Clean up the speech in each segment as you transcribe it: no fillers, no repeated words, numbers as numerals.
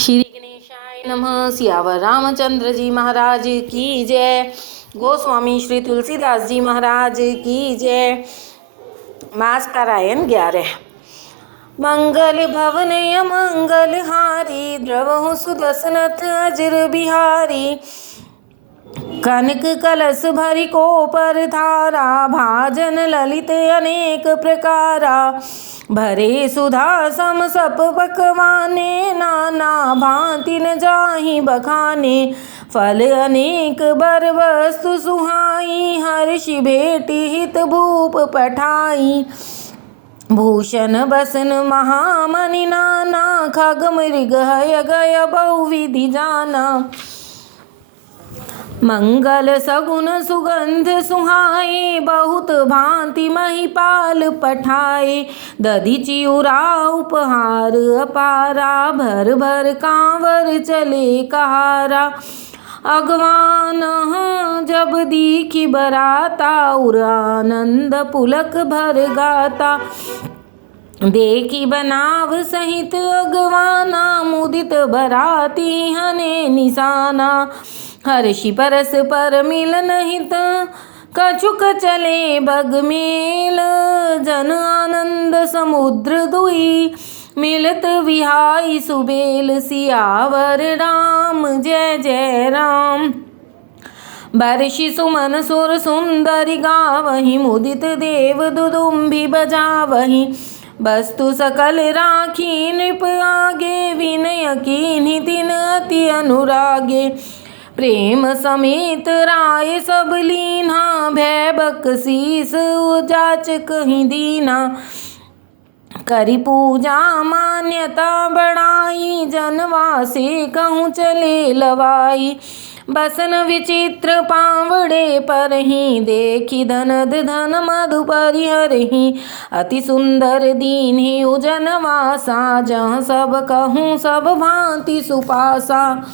श्री गणेशाय नमः। सियावर रामचंद्र जी महाराज की जय। गोस्वामी श्री तुलसीदास जी महाराज की जय। मास पारायण 11। मंगल भवन मंगल हारी, द्रवहु सुदसनथ अजर बिहारी। कनक कलश भरि को पर धारा, भाजन ललित अनेक प्रकारा। भरे सुधा सम सप पकवाने, नाना भांति न जाहि बखाने। फल अनेक बर वस्तु सुहाई, हर्षि भेटि हित भूप पठाई। भूषण बसन महामणि नाना, खग मृग हय गय बहुविधि जाना। मंगल सगुन सुगंध सुहाए, बहुत भांति महिपाल पठाए। दधि चिउरा उपहार अपारा, भर भर कांवर चले कहारा। अगवान जब दीखी बराता, उर आनंद पुलक भर गाता। देखी बनाव सहित अगवाना, मुदित बराती हने निशाना। हर्षि परस पर मिलन हित, कछुक चले बग मेल। जन आनंद समुद्र दुई, मिलत विहाई सुबेल। सियावर राम जय जय राम। बर्षि सुमन सुर सुंदरि गावहि, मुदित देव दुदुम्भि बजावहि। वस्तु सकल राखी नृप आगे, विनय कीन्हि तिन अति अनुरागे। प्रेम समेत राय सब लीन्हा, भय बकसीस जाच कहीं दीना। करि पूजा मान्यता बढ़ाई, जनवासे कहूँ चले लवाई। बसन विचित्र पावड़े परहि, देखी धनद धन मधु परिहरहि। अति सुंदर दीन्हि उजनवासा, जहाँ सब कहूँ सब भांति सुपासा।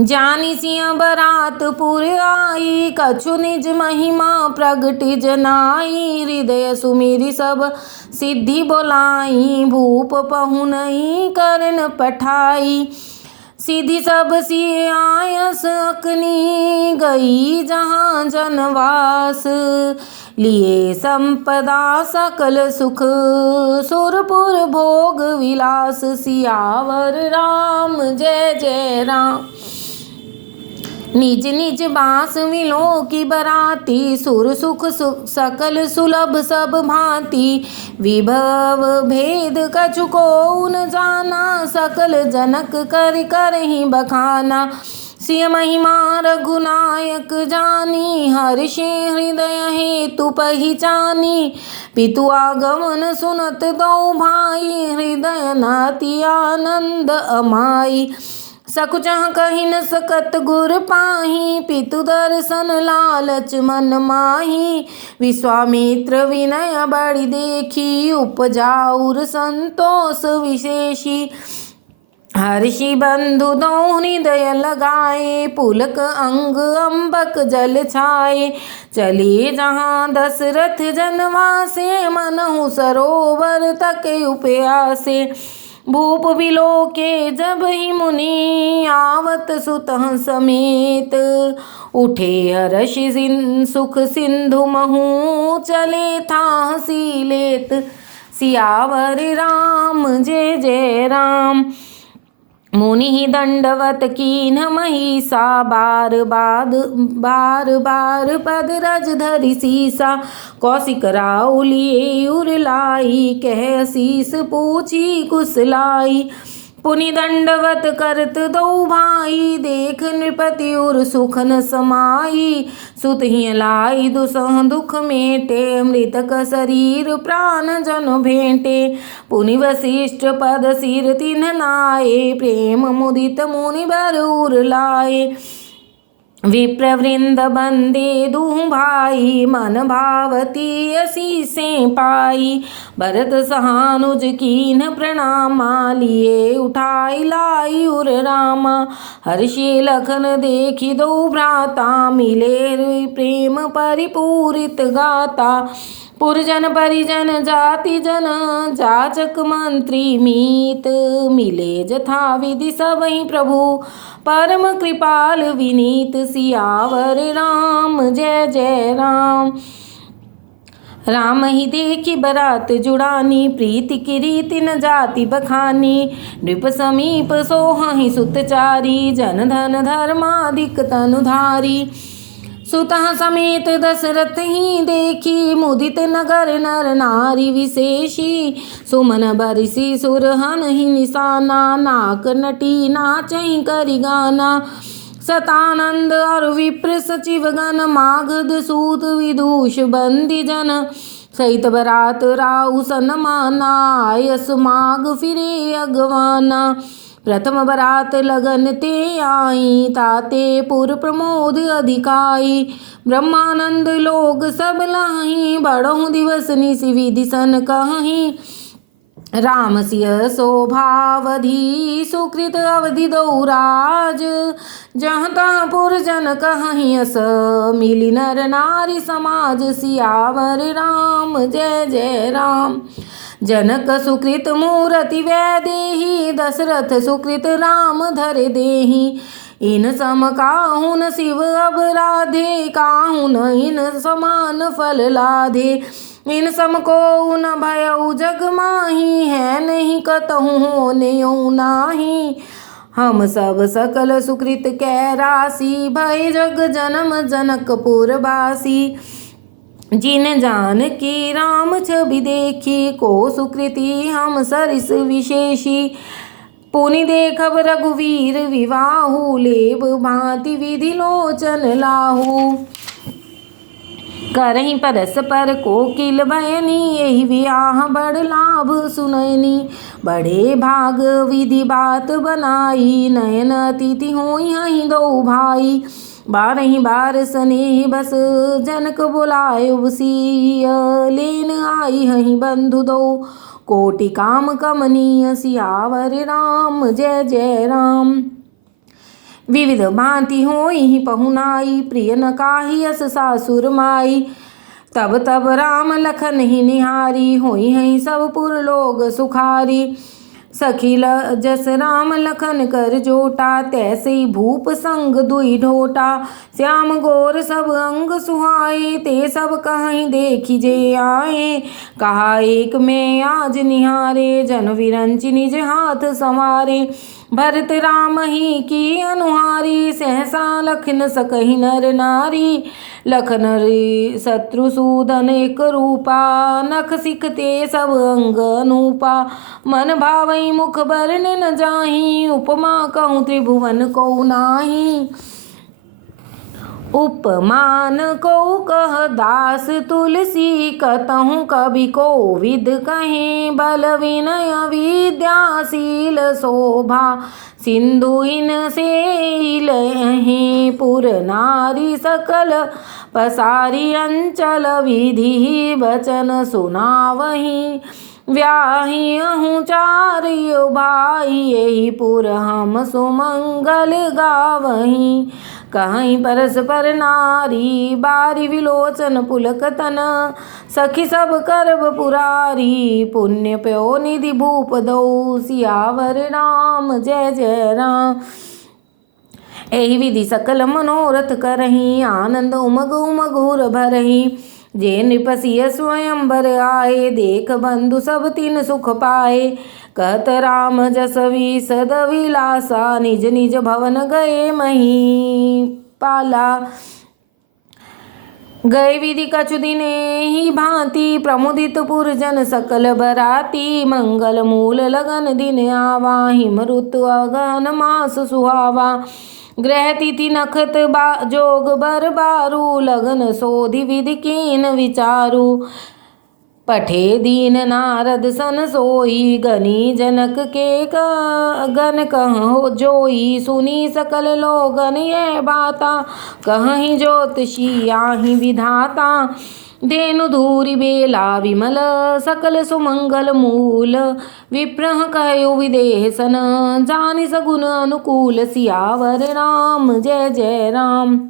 जानी सिया बरातपुर आई, कछु निज महिमा प्रगटि जनाई। हृदय सुमिरि सब सिद्धि बोलाई, भूप पहुनई करन पठाई। सिद्धि सब सिय आयस अकनी, गई जहाँ जनवास। लिए संपदा सकल सुख, सुरपुर भोग विलास। सियावर राम जय जय राम। निज निज बास विलो की बराती, सुर सुख सकल सुलभ सब भांति। विभव भेद कछु को न जाना, सकल जनक कर करहि बखाना। सिय महिमा रघुनायक जानी, हर्षि हृदय हेतु पहिचानी। पितु आगमन सुनत दो भाई, हृदय नाति आनंद अमाई। सकुचह कहि न सकत गुर पाही, पितु दर्शन लालच मन माही। विश्वामित्र विनय बड़ि देखी, उपजाउर संतोष विशेषी। हर्षि बंधु दो हृदय लगाए, पुलक अंग अम्बक जल छाए। चले जहाँ दशरथ जनवासे, मनहु सरोवर तक उपयासे। भूप बिलो के जब ही मुनि, आवत सुतः समेत। उठे हर्षि सुख सिंधु महु, चले था हंसी लेत। सियावर राम जय जय राम। मुनि दंडवत कीन्ह महिषा, बार बार पद रज धरि सीसा। कौशिक राउ लिए उरलाई, कह शीस पूछी कुशलाई। पुनि दंडवत करत दो भाई, देख नृपति उर सुख न समाई। सुत ही लाई दुसह दुख मेटे, मृतक शरीर प्राण जन भेंटे। पुनि वशिष्ठ पद सिर तिन्ह नाये, प्रेम मुदित मुनि बर उर लाए। विप्रवृंद बंदे दुह भाई, मन भावती असीसें पाई। भरत सहानुज कीन्ह प्रणामा, लिए उठाई लाई उर रामा। हर्षि लखन देखी दो भ्राता, मिले प्रेम परिपूरित गाता। पुरजन परिजन जाति जन जाचक मंत्री मीत, मिले जथा विधि सबहि प्रभु परम कृपाल विनीत। सियावर राम जय जय राम। राम ही देखी बरात जुड़ानी, प्रीति की रीति न जाति बखानी। नृप समीप सोहहि सुतचारी, जन धन धर्माधिक तनुधारी। सुतः समेत दशरथ ही देखी, मुदित नगर नर नारी विशेषी। सुमन बरिसी सुरहन ही निशाना, नाक नटी नाचहि करि गाना। सतानंद और विप्र सचिव गण, मागध सूत विदूष बंदी जन। सहित बरात राउ सनमाना, आयस माग फिरे अगवाना। प्रथम बरात लगन ते आई, ताते पुर प्रमोद अधिकाई। ब्रह्मानंद लोग सब लाही, बड़हु दिवस निसि विधि सन कहीं। राम सिय शोभावधि सुकृत अवधि दौराज, जहाँ तहाँ पुरजन कहीं अस, मिली नर नारी समाज। सियावर राम जय जय राम। जनक सुकृत मूरति वैदेही, दशरथ सुकृत राम धर देही। इन सम काहू न शिव अब राधे, काहू न इन समान फल लाधे। इन सम को न भयउ जग माही, है नहीं कतहु होने नाही। हम सब सकल सुकृत कै राशि, भय जग जन्म जनकपुर बासी। जिन जान की राम छवि देखी, को सुकृति हम सरिस विशेषी। पुनि देखब रघुवीर विवाहु, लेब भांति विधि लोचन लाहू। करहीं परस्पर कोकिल बयनी, यही विवाह बड़ लाभ सुनैनी। बड़े भाग विधि बात बनाई, नयन अतिथि होई हहीं दो भाई। बारही बार स्नेह बस जनक बुलायो सिय, लेन आई हहीं बंधु दो कोटि काम कमनीय। सियावर राम जय जय राम। विविध भांति होई ही पहुनाई, प्रिय न काही अस सासुर माई। तब तब राम लखन ही निहारी, होई हैं सब पुर लोग सुखारी। सखी जस राम लखन कर जोटा, तैसे ही भूप संग दुई ढोटा। श्याम गोर सब अंग सुहाए, ते सब कहीं देखी जे आए। कहा एक में आज निहारे, जन विरंच निज हाथ संवारे। भरत राम ही की अनुहारी, सहसा लखन सकहि नर नारी। लखन शत्रुसूदन एक रूपा, नख सिखते सब अंग अनूपा। मन भावई मुख बरन न जाही, उपमा कहूँ त्रिभुवन को नाही। उपमान को कह दास तुलसी, कतहु कवि को विद कहे। बल विनय विद्याशील शोभा, सिंधु इन से लहे। पुर नारी सकल पसारी, अंचल विधि वचन सुनावही। व्याही अहूँ चार भाई, यही पुर हम सुमंगल गावही। कहीं परस्पर नारी, बारी विलोचन पुलक तन। सखी सब करब पुरारी, पुण्य प्यो निधि भूप दो। सियावर राम जय जय राम। एहि विधि सकल मनोरथ करही, आनंद उमग उमगुर भरही। जे नृपसिय स्वयंवर आए, देख बंधु सब तीन सुख पाए। कहत राम जस विशद विलासा, निज निज भवन गए मही पाला। गए विधि कछु दिने ही भांति, प्रमुदित पुरजन सकल बराती। मंगल मूल लगन दिन आवा, हिम ऋतु अगहन मास सुहावा। ग्रह तिथि नखत जोग बर बारू, लगन सोधि विधि कीन विचारू। पठे दीन नारद सन सोई, गनी जनक के गन कह जोई। सुनी सकल लोगन ये बाता, कहीं ज्योतिषी आहि विधाता। धेनु धूरि बेला विमल, सकल सुमंगल मूल। विप्रह कहो विदेह सन, जानि सगुन अनुकूल। सियावर राम जय जय राम।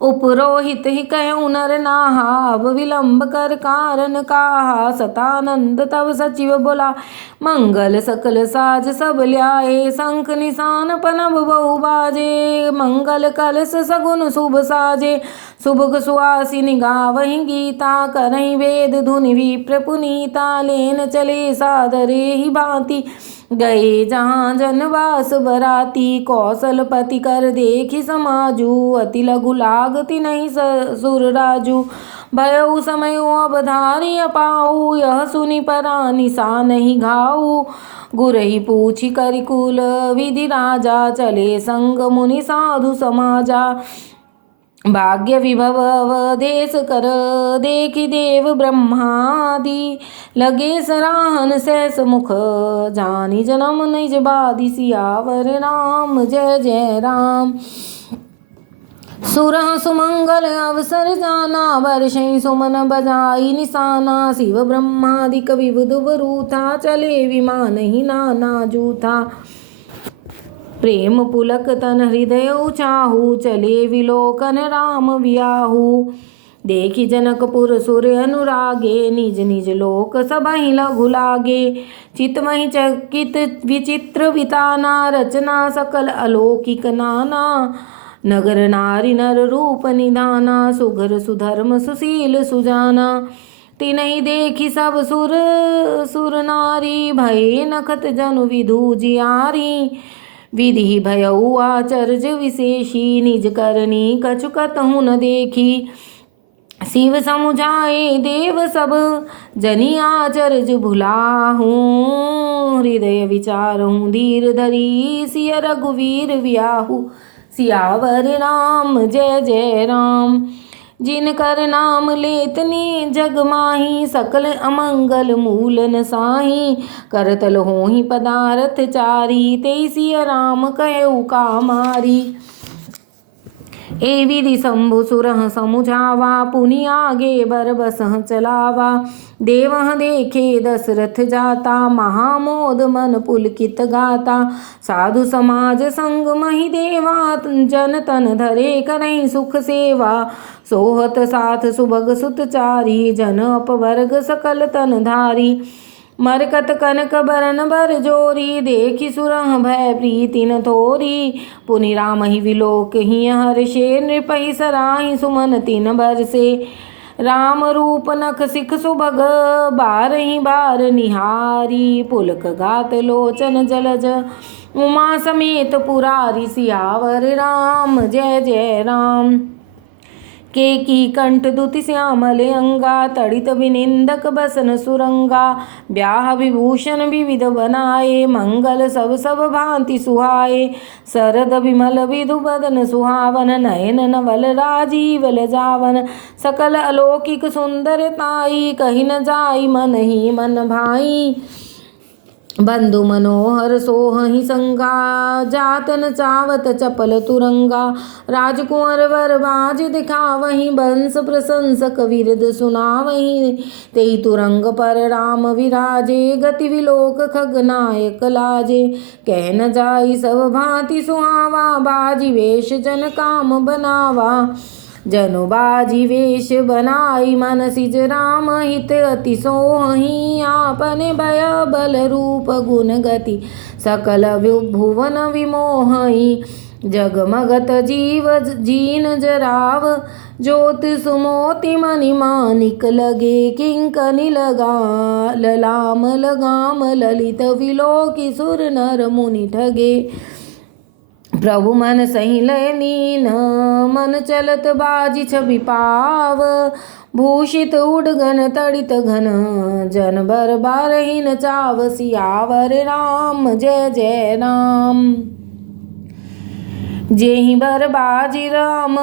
उपरोहित ही कहूँ नर नाहा, अब विलंब कर कारण कहा। सतानंद तब सचिव बोला, मंगल सकल साज सब ल्याए। शंख निशान पनब बहु बाजे, मंगल कलश सगुन शुभ साजे। शुभ सुहासिनी गावहीं गीता, करहीं वेद धुनि विप्र पुनीता। लेन चले सादरे ही भांति, गए जहाँ जनवास बराती। कौशलपति कर देखी समाजू, अति लघु लागति नहीं सुर राजू। भयउ समय अवधारी अपाऊ, यह सुनि परा निशा नहीं घाऊ। गुरहि पूछी करिकुल विधि राजा, चले संग मुनि साधु समाजा। भाग्य विभव अवधेश कर, देखी देव ब्रह्मादि। लगे सराहन सहस मुख, जानी जन्म निज बाधि। सियावर राम जय जय राम। सुरह सुमंगल अवसर जाना, वर्षै सुमन बजाई निशाना। शिव ब्रह्मादिक विबुध वरूथा, चले विमान ही नाना जूथा। प्रेम पुलक तन हृदय उचाहू, चले विलोकन राम वियाहू। देखी जनकपुर सुर अनुरागे, निज निज लोक सबहि लघु लागे। चितमहि चकित विचित्र विताना, रचना सकल अलौकिक नाना। नगर नारी नर रूप निधाना, सुघर सुधर्म सुशील सुजाना। तिनहि देखी सब सुर नारी, भये नखत जनु विधु जियारी। विधि भयउ आचर्य विशेषी, निज करनी कछु कतहु न देखी। शिव समुझाए देव सब, जनि आचर्य भुलाहूँ। हृदय विचारहूँ धीर धरी, सिय रघुवीर वियाहू। सियावर राम जय जय राम। जिन कर नाम लेतनी जग माही, सकल अमंगल मूल न साही। करतल होहि पदारथ चारी, तेई सिय राम कहु कामारी। ए विधि शंभु सुरह समुझावा, पुनि आगे बर बसह चलावा। देवह देखे दशरथ जाता, महामोद मन पुलकित गाता। साधु समाज संग महि देवा, जन तन धरे करहीं सुख सेवा। सोहत साथ सुभग सुत चारी, जन अपवर्ग सकल तन धारी। मरकत कनक बरन बर जोरी, देखी सुरह भय प्रीति न थोरी। पुनि राम ही विलोक ही हर्षे, नृपहि सराहि सुमन तिन बरसे। राम रूप नख सिख सुभग, बारहि बार निहारी। पुलक गात लोचन जलज, उमा समेत पुरारी। सियावर राम जय जय राम। केकी कंठ दुति श्यामल अंगा, तड़ित विनिंदक बसन सुरंगा। ब्याह विभूषण विविध बनाए, मंगल सब सब भांति सुहाए। सरद विमल विधु बदन सुहावन, नयन नवल राजीव लजावन। सकल अलौकिक सुंदरताई, कहि न जाई मन ही मन भाई। बंधु मनोहर सोहहि संगा, जातन चावत चपल तुरंगा। राजकुंवर वर बाज दिखावहीं, बंस प्रशंसक विरद सुनावहीं। तेहि तुरंग पर राम विराजे, गति विलोक खगनायक लाजे। कह न जाई सब भांति सुहावा, बाजी वेश जन काम बनावा। जनु बाजी वेश बनाई, मन सिज राम हित अति सोहहीं। आपने भय बल रूप गुण गति, सकल भुवन विमोहई। जगमगत जीव जीन जराव, ज्योत सुमोति मणि मानिक लगे। किंकनि ललाम लगाम, ललित विलोकी सुर नर मुनि ठगे। प्रभु मन सही लय लीन, मन चलत बाजी छवि पाव। भूषित उडगन तड़ित घन, जन बर बारहि न चाव। सियावर राम जय जय राम। जेहि बर बाजी राम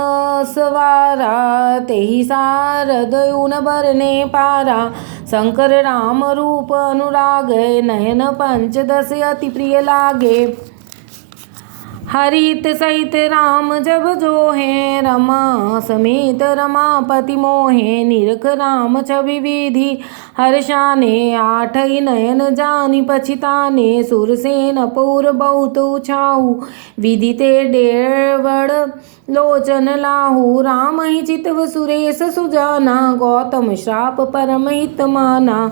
सवारा, तेहि सारद उन बरने पारा। शंकर राम रूप अनुराग, नयन पंचदश अति प्रिय लागे। हरित सहित राम जब जो है, रमा समेत रमापति मोहे। निरख राम छवि विधि हर्षाने, आठई नयन जानि पछिताने। सुरसेन पुर बहुत उछाहु, विदिते डेवड़ लोचन लाहू। राम ही चितव सुरेश सुजाना, गौतम श्राप परम हित माना।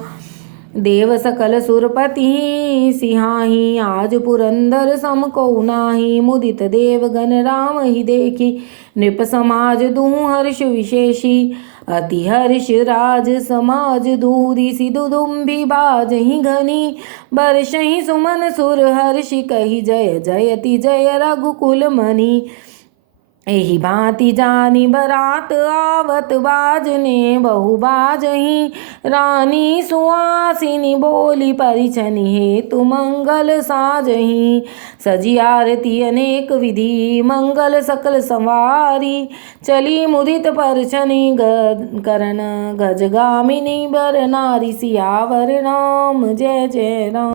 देव सकल सुरपति सिंहाही, आज पुरंदर सम को नाही। मुदित देवगण राम ही देखी, नृप समाज दूँ हर्ष विशेषी। अति हर्ष राज समाज दूरी, सिदुदुम्भी बाजहि घनी। बरसहि सुमन सुर हर्षि, कहि जय जयति जय रघुकुल मनि। एहि भांति जानी बरात आवत, बाजने बहु बाजहि। रानी सुहासिनी बोली, परिछनि हेतु मंगल साजहि। सजी आरती अनेक विधि, मंगल सकल संवारी। चली मुदित परछनि करन, गजगामिनी बर नारी। सियावर राम जय जय राम।